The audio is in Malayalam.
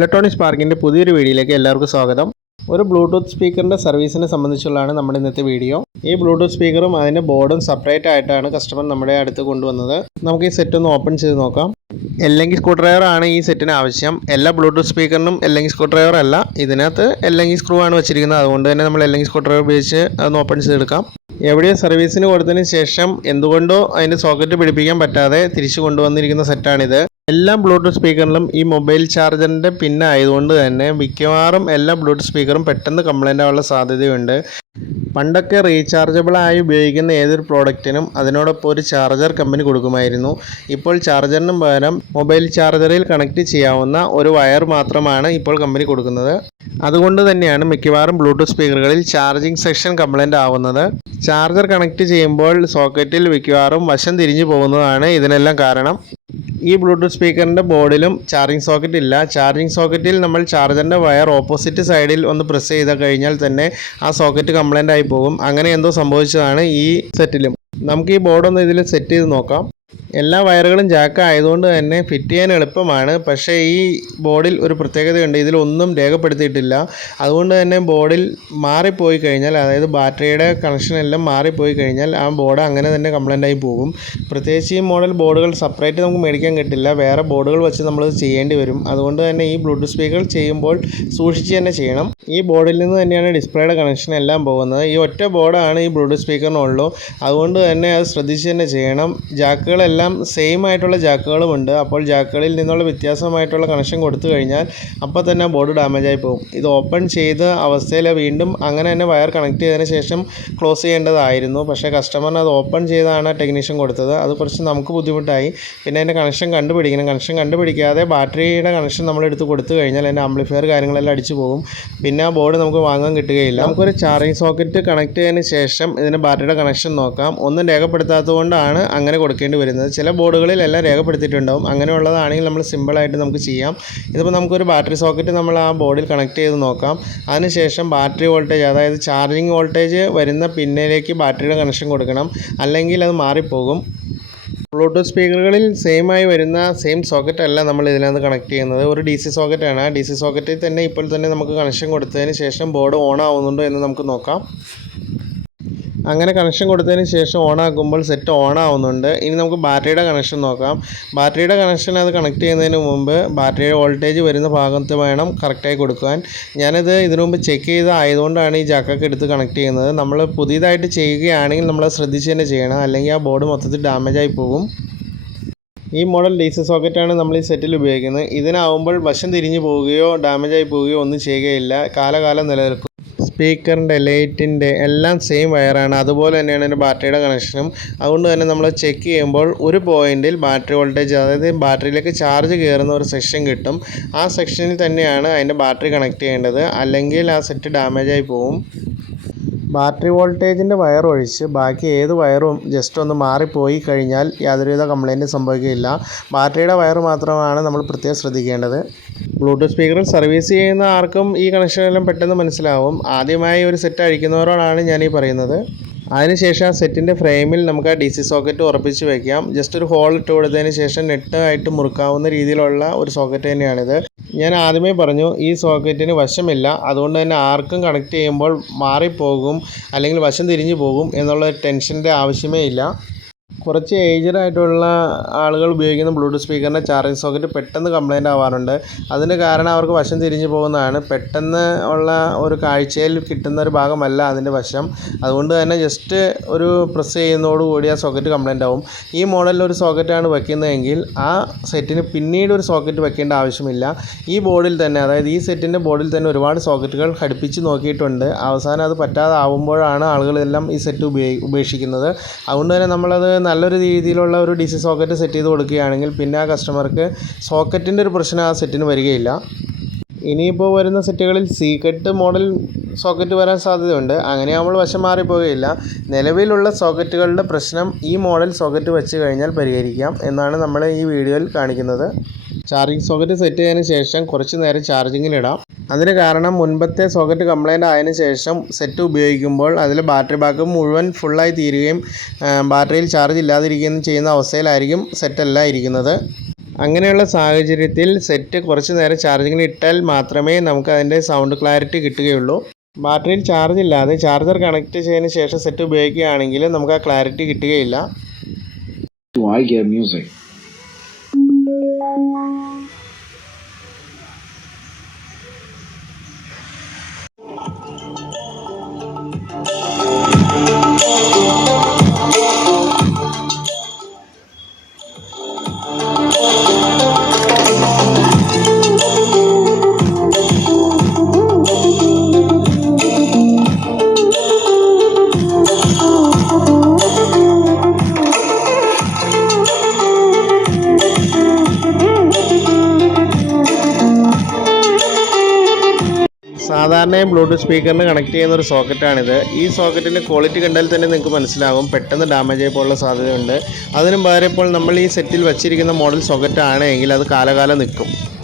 ഇലക്ട്രോണിക് പാർക്കിന്റെ പുതിയൊരു വീഡിയോയിലേക്ക് എല്ലാവർക്കും സ്വാഗതം. ഒരു ബ്ലൂടൂത്ത് സ്പീക്കറിന്റെ സർവീസിനെ സംബന്ധിച്ചുള്ളതാണ് നമ്മുടെ ഇന്നത്തെ വീഡിയോ. ഈ ബ്ലൂടൂത്ത് സ്പീക്കറും അതിന്റെ ബോർഡും സെപ്പറേറ്റ് ആയിട്ടാണ് കസ്റ്റമർ നമ്മുടെ അടുത്ത് കൊണ്ടുവന്നത്. നമുക്ക് ഈ സെറ്റ് ഒന്ന് ഓപ്പൺ ചെയ്ത് നോക്കാം. അല്ലെങ്കിൽ സ്ക്രൂ ഡ്രൈവർ ആണ് ഈ സെറ്റിന് ആവശ്യം. എല്ലാ ബ്ലൂടൂത്ത് സ്പീക്കറിനും അല്ലെങ്കിൽ സ്ക്രൂ ഡ്രൈവർ അല്ല. ഇതിനകത്ത് അല്ലെങ്കിൽ സ്ക്രൂ ആണ് വെച്ചിരിക്കുന്നത്. അതുകൊണ്ട് തന്നെ നമ്മൾ അല്ലെങ്കിൽ സ്ക്രൂ ഡ്രൈവർ ഉപയോഗിച്ച് അതൊന്ന് ഓപ്പൺ ചെയ്തെടുക്കാം. എവിടെയോ സർവീസിന് കൊടുത്തതിന് ശേഷം എന്തുകൊണ്ടോ അതിന്റെ സോക്കറ്റ് പിടിപ്പിക്കാൻ പറ്റാതെ തിരിച്ചു കൊണ്ടുവന്നിരിക്കുന്ന സെറ്റാണിത് എല്ലാ ബ്ലൂടൂത്ത് സ്പീക്കറിലും ഈ മൊബൈൽ ചാർജറിന്റെ പിൻ ആയതുകൊണ്ട് തന്നെ മിക്കവാറും എല്ലാ ബ്ലൂടൂത്ത് സ്പീക്കറും പെട്ടെന്ന് കംപ്ലൈന്റ് ആവാനുള്ള സാധ്യതയുണ്ട്. പണ്ടൊക്കെ റീചാർജബിളായി ഉപയോഗിക്കുന്ന ഏതൊരു പ്രോഡക്റ്റിനും അതിനോടൊപ്പം ഒരു ചാർജർ കമ്പനി കൊടുക്കുമായിരുന്നു. ഇപ്പോൾ ചാർജറിനും പകരം മൊബൈൽ ചാർജറിൽ കണക്ട് ചെയ്യാവുന്ന ഒരു വയർ മാത്രമാണ് ഇപ്പോൾ കമ്പനി കൊടുക്കുന്നത്. അതുകൊണ്ട് തന്നെയാണ് മിക്കവാറും ബ്ലൂടൂത്ത് സ്പീക്കറുകളിൽ ചാർജിംഗ് സെക്ഷൻ കംപ്ലൈന്റ് ആവുന്നത്. ചാർജർ കണക്ട് ചെയ്യുമ്പോൾ സോക്കറ്റിൽ മിക്കവാറും വശം തിരിഞ്ഞു പോകുന്നതാണ് ഇതിനെല്ലാം കാരണം. ഈ ബ്ലൂടൂത്ത് സ്പീക്കറിന്റെ ബോർഡിലും ചാർജിങ് സോക്കറ്റ് ഇല്ല. ചാർജിങ് സോക്കറ്റിൽ നമ്മൾ ചാർജറിന്റെ വയർ ഓപ്പോസിറ്റ് സൈഡിൽ ഒന്ന് പ്രസ് ചെയ്ത് കഴിഞ്ഞാൽ തന്നെ ആ സോക്കറ്റ് കംപ്ലൈന്റ് ആയി പോകും. അങ്ങനെ എന്തോ സംഭവിച്ചതാണ് ഈ സെറ്റിലും നമുക്ക് ഈ ബോർഡൊന്ന് ഇതിൽ സെറ്റ് ചെയ്ത് നോക്കാം. എല്ലാ വയറുകളും ജാക്ക് ആയതുകൊണ്ട് തന്നെ ഫിറ്റ് ചെയ്യാൻ എളുപ്പമാണ്. പക്ഷേ ഈ ബോർഡിൽ ഒരു പ്രത്യേകതയുണ്ട്. ഇതിലൊന്നും രേഖപ്പെടുത്തിയിട്ടില്ല. അതുകൊണ്ട് തന്നെ ബോർഡിൽ മാറിപ്പോയി കഴിഞ്ഞാൽ അതായത് ബാറ്ററിയുടെ കണക്ഷൻ എല്ലാം മാറിപ്പോയി കഴിഞ്ഞാൽ ആ ബോർഡ് അങ്ങനെ തന്നെ കംപ്ലൈന്റ് ആയി പോകും. പ്രത്യേകിച്ച് ഈ മോഡൽ ബോർഡുകൾ സെപ്പറേറ്റ് നമുക്ക് മേടിക്കാൻ കിട്ടില്ല. വേറെ ബോർഡുകൾ വെച്ച് നമ്മൾ ചെയ്യേണ്ടി വരും. അതുകൊണ്ട് തന്നെ ഈ ബ്ലൂടൂത്ത് സ്പീക്കർ ചെയ്യുമ്പോൾ സൂക്ഷിച്ച് തന്നെ ചെയ്യണം. ഈ ബോർഡിൽ നിന്ന് തന്നെയാണ് ഡിസ്പ്ലേയുടെ കണക്ഷൻ എല്ലാം പോകുന്നത്. ഈ ഒറ്റ ബോർഡാണ് ഈ ബ്ലൂടൂത്ത് സ്പീക്കറിനുള്ളൂ അതുകൊണ്ട് തന്നെ അത് ശ്രദ്ധിച്ച് തന്നെ ചെയ്യണം. ജാക്കുകളെല്ലാം സെയിം ആയിട്ടുള്ള ജാക്കുകളുമുണ്ട്. അപ്പോൾ ജാക്കുകളിൽ നിന്നുള്ള വ്യത്യാസമായിട്ടുള്ള കണക്ഷൻ കൊടുത്തു കഴിഞ്ഞാൽ അപ്പോൾ തന്നെ ബോർഡ് ഡാമേജ് ആയി പോകും. ഇത് ഓപ്പൺ ചെയ്ത അവസ്ഥയിൽ വീണ്ടും അങ്ങനെ തന്നെ വയർ കണക്ട് ചെയ്തതിന് ശേഷം ക്ലോസ് ചെയ്യേണ്ടതായിരുന്നു. പക്ഷേ കസ്റ്റമറിന് അത് ഓപ്പൺ ചെയ്താണ് ടെക്നീഷ്യൻ കൊടുത്തത്. അത് കുറച്ച് നമുക്ക് ബുദ്ധിമുട്ടായി. പിന്നെ അതിന്റെ കണക്ഷൻ കണ്ടുപിടിക്കണം. കണക്ഷൻ കണ്ടുപിടിക്കാതെ ബാറ്ററിയുടെ കണക്ഷൻ നമ്മൾ എടുത്ത് കൊടുത്തു കഴിഞ്ഞാൽ അതിന്റെ ആംപ്ലിഫയർ കാര്യങ്ങളെല്ലാം അടിച്ചു പോകും. പിന്നെ ആ ബോർഡ് നമുക്ക് വാങ്ങാൻ കിട്ടുകയില്ല. നമുക്കൊരു ചാർജിങ് സോക്കറ്റ് കണക്ട് ചെയ്തതിന് ശേഷം ഇതിന്റെ ബാറ്ററിയുടെ കണക്ഷൻ നോക്കാം. ഒന്നും രേഖപ്പെടുത്താത്തത് കൊണ്ടാണ് അങ്ങനെ കൊടുക്കേണ്ടി വരുന്നത്. ചില ബോർഡുകളിലെല്ലാം രേഖപ്പെടുത്തിയിട്ടുണ്ടാവും. അങ്ങനെയുള്ളതാണെങ്കിൽ നമ്മൾ സിമ്പിളായിട്ട് നമുക്ക് ചെയ്യാം. ഇതിപ്പോൾ നമുക്കൊരു ബാറ്ററി സോക്കറ്റ് നമ്മൾ ആ ബോർഡിൽ കണക്ട് ചെയ്ത് നോക്കാം. അതിനുശേഷം ബാറ്ററി വോൾട്ടേജ് അതായത് ചാർജിങ് വോൾട്ടേജ് വരുന്ന പിന്നിലേക്ക് ബാറ്ററിയുടെ കണക്ഷൻ കൊടുക്കണം. അല്ലെങ്കിൽ അത് മാറിപ്പോകും. ബ്ലൂടൂത്ത് സ്പീക്കറുകളിൽ സെയിം ആയി വരുന്ന സെയിം സോക്കറ്റ് അല്ല നമ്മൾ ഇതിനകത്ത് കണക്ട് ചെയ്യുന്നത്. ഒരു ഡി സി സോക്കറ്റാണ് ഡി സി സോക്കറ്റിൽ തന്നെ ഇപ്പോൾ തന്നെ നമുക്ക് കണക്ഷൻ കൊടുത്തതിന് ശേഷം ബോർഡ് ഓൺ ആവുന്നുണ്ടോ എന്ന് നമുക്ക് നോക്കാം. അങ്ങനെ കണക്ഷൻ കൊടുത്തതിന് ശേഷം ഓൺ ആക്കുമ്പോൾ സെറ്റ് ഓൺ ആവുന്നുണ്ട് ഇനി നമുക്ക് ബാറ്ററിയുടെ കണക്ഷൻ നോക്കാം. ബാറ്ററിയുടെ കണക്ഷൻ അത് കണക്ട് ചെയ്യുന്നതിന് മുമ്പ് ബാറ്ററിയുടെ വോൾട്ടേജ് വരുന്ന ഭാഗത്ത് വേണം കറക്റ്റായി കൊടുക്കാൻ ഞാനിത് ഇതിനു മുമ്പ് ചെക്ക് ചെയ്ത് ആയതുകൊണ്ടാണ് ഈ ജാക്കൊക്കെ എടുത്ത് കണക്ട് ചെയ്യുന്നത്. നമ്മൾ പുതിയതായിട്ട് ചെയ്യുകയാണെങ്കിൽ നമ്മൾ ശ്രദ്ധിച്ച് തന്നെ ചെയ്യണം. അല്ലെങ്കിൽ ആ ബോർഡ് മൊത്തത്തിൽ ഡാമേജ് ആയി പോകും. ഈ മോഡൽ സി സോക്കറ്റാണ് നമ്മൾ ഈ സെറ്റിൽ ഉപയോഗിക്കുന്നത്. ഇതിനാവുമ്പോൾ വശം തിരിഞ്ഞു പോവുകയോ ഡാമേജ് ആയി പോവുകയോ ഒന്നും ചെയ്യുകയില്ല. കാലകാലം നിലനിൽക്കും. സ്പീക്കറിന്റെ ലൈറ്റിന്റെ എല്ലാം സെയിം വയറാണ് അതുപോലെ തന്നെയാണ് അതിന്റെ ബാറ്ററിയുടെ കണക്ഷനും അതുകൊണ്ട് തന്നെ നമ്മൾ ചെക്ക് ചെയ്യുമ്പോൾ ഒരു പോയിന്റിൽ ബാറ്ററി വോൾട്ടേജ് അതായത് ബാറ്ററിയിലേക്ക് ചാർജ് കയറുന്ന ഒരു സെക്ഷൻ കിട്ടും. ആ സെക്ഷനിൽ തന്നെയാണ് അതിന്റെ ബാറ്ററി കണക്ട് ചെയ്യേണ്ടത്. അല്ലെങ്കിൽ ആ സെറ്റ് ഡാമേജ് ആയി പോകും ബാറ്ററി വോൾട്ടേജിന്റെ വയർ ഒഴിച്ച് ബാക്കി ഏത് വയറും ജസ്റ്റ് ഒന്ന് മാറിപ്പോയി കഴിഞ്ഞാൽ യാതൊരുവിധ കംപ്ലൈന്റും സംഭവിക്കുകയില്ല. ബാറ്ററിയുടെ വയർ മാത്രമാണ് നമ്മൾ പ്രത്യേകം ശ്രദ്ധിക്കേണ്ടത്. ബ്ലൂടൂത്ത് സ്പീക്കറിൽ സർവീസ് ചെയ്യുന്ന ആർക്കും ഈ കണക്ഷനെല്ലാം പെട്ടെന്ന് മനസ്സിലാവും. ആദ്യമായി ഒരു സെറ്റ് അഴിക്കുന്നവരോടാണ് ഈ പറയുന്നത്. അതിനുശേഷം ആ സെറ്റിന്റെ ഫ്രെയിമിൽ നമുക്ക് ആ ഡി സി സോക്കറ്റ് ഉറപ്പിച്ച് വെക്കാം. ജസ്റ്റ് ഒരു ഹോൾ ഇട്ട് കൊടുത്തതിന് ശേഷം നെറ്റ് ആയിട്ട് മുറുക്കാവുന്ന രീതിയിലുള്ള ഒരു സോക്കറ്റ് തന്നെയാണിത്. ഞാൻ ആദ്യമേ പറഞ്ഞു ഈ സോക്കറ്റിന് വശമില്ല. അതുകൊണ്ട് തന്നെ ആർക്കും കണക്ട് ചെയ്യുമ്പോൾ മാറിപ്പോകും അല്ലെങ്കിൽ വശം തിരിഞ്ഞു പോകും എന്നുള്ള ടെൻഷന്റെ ആവശ്യമേ ഇല്ല. കുറച്ച് ഏജ്ഡ് ആയിട്ടുള്ള ആളുകൾ ഉപയോഗിക്കുന്ന ബ്ലൂടൂത്ത് സ്പീക്കറിന്റെ ചാർജിങ് സോക്കറ്റ് പെട്ടെന്ന് കംപ്ലൈന്റ് ആവാറുണ്ട്. അതിന് കാരണം അവർക്ക് വശം തിരിഞ്ഞ് പോകുന്നതാണ്. പെട്ടെന്ന് ഉള്ള ഒരു കാഴ്ചയിൽ കിട്ടുന്ന ഒരു ഭാഗമല്ല അതിന്റെ വശം. അതുകൊണ്ട് തന്നെ ജസ്റ്റ് ഒരു പ്രസ് ചെയ്യുന്നതോടുകൂടി ആ സോക്കറ്റ് കംപ്ലൈന്റ് ആവും. ഈ മോഡലിൽ ഒരു സോക്കറ്റാണ് വെക്കുന്നതെങ്കിൽ ആ സെറ്റിന് പിന്നീട് ഒരു സോക്കറ്റ് വെക്കേണ്ട ആവശ്യമില്ല. ഈ ബോർഡിൽ തന്നെ അതായത് ഈ സെറ്റിന്റെ ബോർഡിൽ തന്നെ ഒരുപാട് സോക്കറ്റുകൾ ഘടിപ്പിച്ച് നോക്കിയിട്ടുണ്ട്. അവസാനം അത് പറ്റാതെ ആവുമ്പോഴാണ് ആളുകളെല്ലാം ഈ സെറ്റ് ഉപേക്ഷിക്കുന്നത്. അതുകൊണ്ട് തന്നെ നമ്മളത് നല്ലൊരു രീതിയിലുള്ള ഒരു ഡി സി സോക്കറ്റ് സെറ്റ് ചെയ്ത് കൊടുക്കുകയാണെങ്കിൽ പിന്നെ ആ കസ്റ്റമർക്ക് സോക്കറ്റിന്റെ ഒരു പ്രശ്നം ആ സെറ്റിന് വരികയില്ല. ഇനിയിപ്പോൾ വരുന്ന സെറ്റുകളിൽ സീക്കറ്റ് മോഡൽ സോക്കറ്റ് വരാൻ സാധ്യതയുണ്ട്. അങ്ങനെ നമ്മൾ വശം മാറിപ്പോവുകയില്ല. നിലവിലുള്ള സോക്കറ്റുകളുടെ പ്രശ്നം ഈ മോഡൽ സോക്കറ്റ് വെച്ച് കഴിഞ്ഞാൽ പരിഹരിക്കാം എന്നാണ് നമ്മൾ ഈ വീഡിയോയിൽ കാണിക്കുന്നത്. ചാർജിങ് സോക്കറ്റ് സെറ്റ് ചെയ്തതിന് ശേഷം കുറച്ച് നേരം ചാർജിങ്ങിലിടാം അതിന് കാരണം മുൻപത്തെ സോക്കറ്റ് കംപ്ലൈന്റ് ആയതിനു ശേഷം സെറ്റ് ഉപയോഗിക്കുമ്പോൾ അതിൽ ബാറ്ററി ബാക്ക് മുഴുവൻ ഫുള്ളായി തീരുകയും ബാറ്ററിയിൽ ചാർജ് ഇല്ലാതിരിക്കുകയും ചെയ്യുന്ന അവസ്ഥയിലായിരിക്കും സെറ്റെല്ലാം ഇരിക്കുന്നത്. അങ്ങനെയുള്ള സാഹചര്യത്തിൽ സെറ്റ് കുറച്ച് നേരം ചാർജിങ്ങിന് ഇട്ടാൽ മാത്രമേ നമുക്ക് അതിന്റെ സൗണ്ട് ക്ലാരിറ്റി കിട്ടുകയുള്ളൂ. ബാറ്ററിയിൽ ചാർജ് ഇല്ലാതെ ചാർജർ കണക്ട് ചെയ്തതിന് ശേഷം സെറ്റ് ഉപയോഗിക്കുകയാണെങ്കിൽ നമുക്ക് ആ ക്ലാരിറ്റി കിട്ടുകയില്ല. Do I get music? സാധാരണ ബ്ലൂടൂത്ത് സ്പീക്കറിന് കണക്ട് ചെയ്യുന്ന ഒരു സോക്കറ്റാണിത് ഈ സോക്കറ്റിന്റെ ക്വാളിറ്റി കണ്ടാൽ തന്നെ നിങ്ങൾക്ക് മനസ്സിലാകും പെട്ടെന്ന് ഡാമേജ് ആയി പോകാനുള്ള സാധ്യതയുണ്ട്. അതിനും പകരം ഇപ്പോൾ നമ്മൾ ഈ സെറ്റിൽ വച്ചിരിക്കുന്ന മോഡൽ സോക്കറ്റ് എങ്കിൽ അത് കാലകാലം നിൽക്കും.